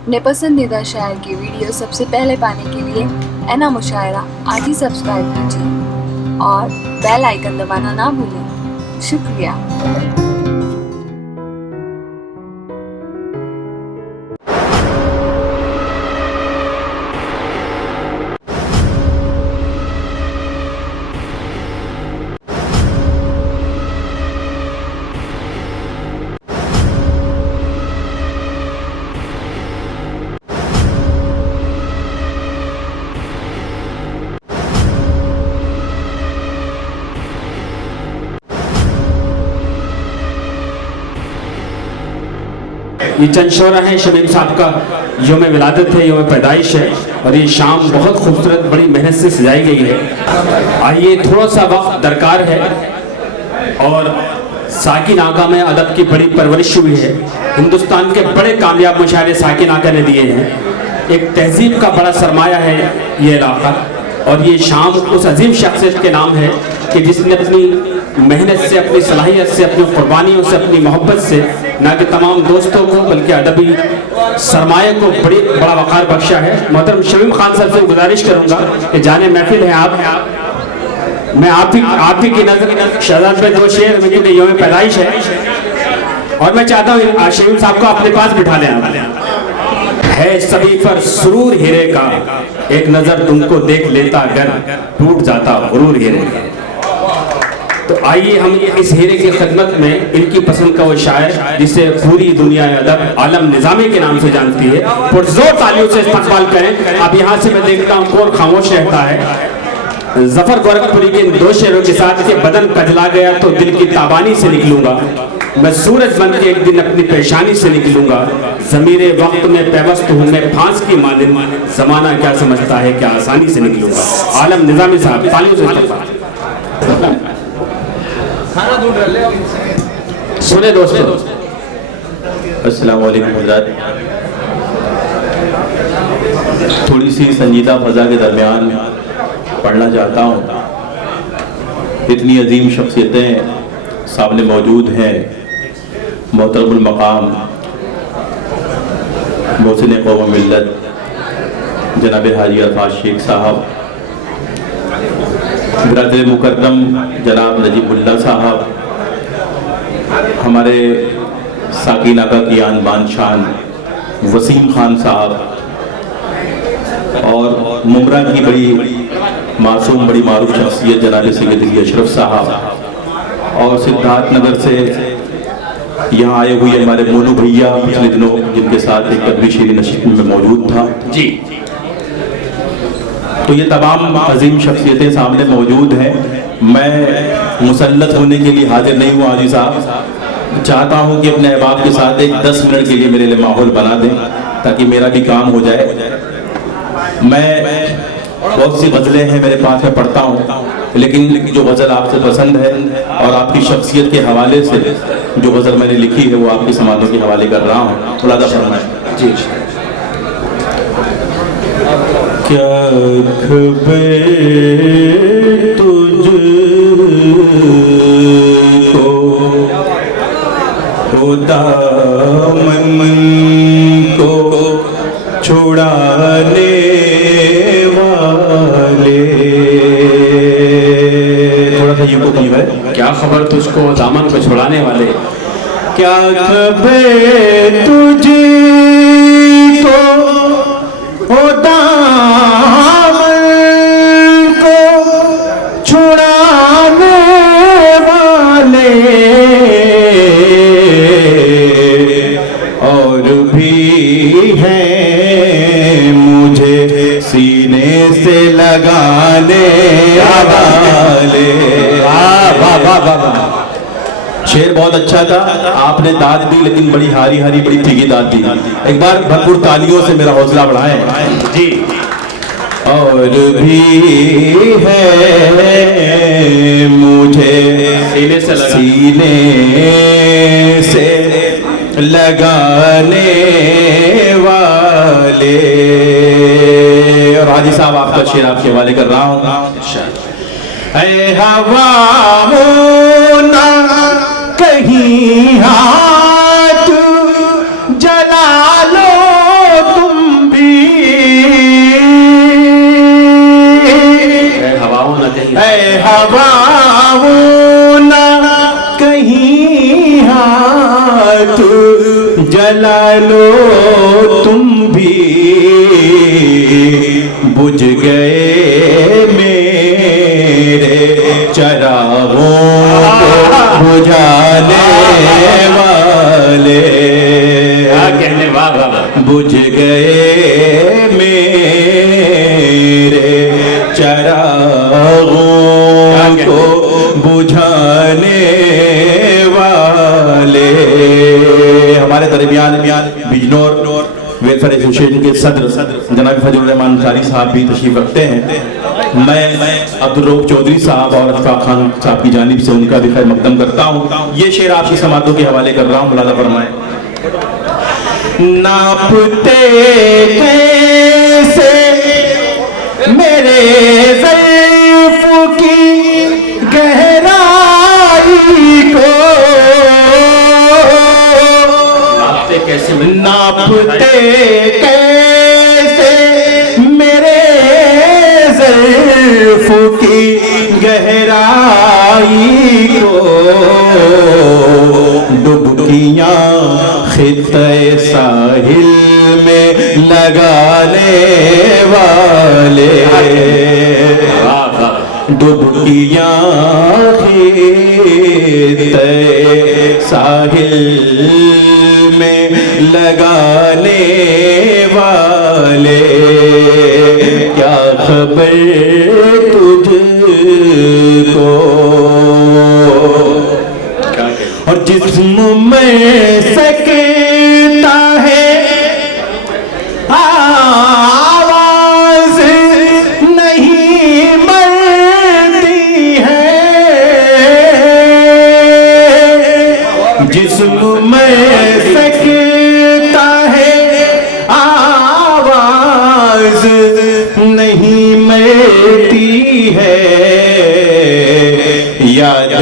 अपने पसंदीदा शायर की वीडियो सबसे पहले पाने के लिए एना मुशायरा आज ही सब्सक्राइब कीजिए और बेल आइकन दबाना ना भूलें। शुक्रिया। ये चंद शोरा है शमीम साहब का योम विलादत है, योम पैदाइश है और ये शाम बहुत खूबसूरत बड़ी मेहनत से सजाई गई है। आइए थोड़ा सा वक्त दरकार है और साकिन आका में अदब की बड़ी परवरिश हुई है। हिंदुस्तान के बड़े कामयाब मुशायरे साकिन आका ने दिए हैं। एक तहजीब का बड़ा सरमाया है ये इलाका और ये शाम उस अजीम शख्सियत के नाम है कि जिसने अपनी मेहनत से, अपनी सलाहियत से, अपनी कुर्बानियों से, अपनी मोहब्बत से ना कि तमाम दोस्तों को बल्कि अदबी सरमाए को बड़ा वक़ार बख्शा है। मोहतरम शमीम खान साहब से गुजारिश करूँगा कि जाने महफिल है आप, मैं आप ही की नजर शहजाद पे दो शेर में क्योंकि योम पैदाइश है और मैं चाहता हूँ शमीम साहब को अपने पास बिठा लें। है सभी पर सुरूर हीरे का, एक नजर तुमको देख लेता अगर टूट जाता गुरूर हीरे। तो आइए हम इस हीरे की खिदमत में इनकी पसंद का वो शायर जिसे पूरी दुनिया अदब आलम निजामी के नाम से जानती है, पुरजोर तालियों से इस्तकबाल करें। अब यहाँ से मैं देखता हूँ कौन खामोश रहता है। जफर गोरखपुरी के इन दो शेरों के साथ के बदन कजला गया तो दिल की ताबानी से निकलूंगा, मैं सूरज बन के एक दिन अपनी पेशानी से निकलूंगा, ज़मीरे वक्त में पैवस्त हूँ मैं फांस की मानिंद, ज़माना क्या समझता है क्या आसानी से निकलूंगा। आलम निजामी साहब तालियों से सुने दोस्तों। अस्सलाम वालेकुम हज़रात। थोड़ी सी संजीदा फ़ज़ा के दरमियान पढ़ना चाहता हूँ। इतनी अजीम शख्सियतें सामने मौजूद हैं। मोहतरमुल मकाम मोहसिन कौम मिल्लत जनाब हाजी अरफाज शेख साहब, बिरादर मुकर्रम जनाब नजीबुल्लाह साहब, हमारे साकिन आका की आन बान शान वसीम खान साहब और मुमरा की बड़ी मासूम बड़ी मारूफ शख्सियत जनाब सैयद अली अशरफ साहब और सिद्धार्थ नगर से यहाँ आए हुए हमारे मोनू भैया पिछले दिनों जिनके साथ एक कदमी शेरी नशीद में मौजूद था जी। तो ये तमाम अजीम शख्सियतें सामने मौजूद हैं। मैं मुसल्लत होने के लिए हाजिर नहीं हुआ हाजी साहब, चाहता हूँ कि अपने अहबाब के साथ एक 10 मिनट के लिए मेरे लिए माहौल बना दें ताकि मेरा भी काम हो जाए। मैं बहुत सी गज़लें हैं मेरे पास में पढ़ता हूँ, लेकिन जो गज़ल आपसे पसंद है और आपकी शख्सियत के हवाले से जो गज़ल मैंने लिखी है वो आपकी समातों के हवाले कर रहा हूँ। मुलादा फरमाएं जी। क्या खबर तुझको दामन को छुड़ाने वाले। थोड़ा सा ये तकलीफ है। क्या खबर तुझको दामन को छुड़ाने वाले, क्या खबर तुझको दामन को छुड़ाने वाले और भी हैं मुझे सीने से लगाने वाले। वाह वाह वाह, शेर बहुत अच्छा था। आपने दाद दी लेकिन बड़ी हारी हारी बड़ी फीकी दाद दी। एक बार भरपूर तालियों से मेरा हौसला बढ़ाएं जी। और भी है मुझे सीने से लगाने वाले। और हाजी साहब आपका शेर आपके हवाले कर रहा हूँ। ऐ हवा होना कहीं हाथ जला लो जला लो तुम भी, बुझ गए मेरे चरागों को बुझाने वाले। कहने वाह वाह, बुझ गए मेरे चरागों को बुझाने वाले। हमारे दरमियान बिजनौर वेलफेयर एसोसिएशन के सदर जनाब फजल रहमान कारी साहब भी तशरीफ रखते हैं। मैं अब्दुल रऊफ चौधरी साहब और अशफाक खान साहब की जानिब से उनका भी खैर मकदम करता हूँ। ये शेर आपकी समातों के हवाले कर रहा हूँ, मुलाजा फरमाएं। नापते कैसे मेरे ज़ल्फ़ की गहराई को, नापते कैसे मेरे ज़ल्फ़ की गहराई को, डुबकियाँ खित्ते साहिल में लगाने वाले। डुबकियाँ खित्ते साहिल में लगाने वाले। क्या खबर तुझको और जिस्म में सकता है आवाज नहीं मरती है, जिस्म में सकता है आवाज नहीं मरती है। याद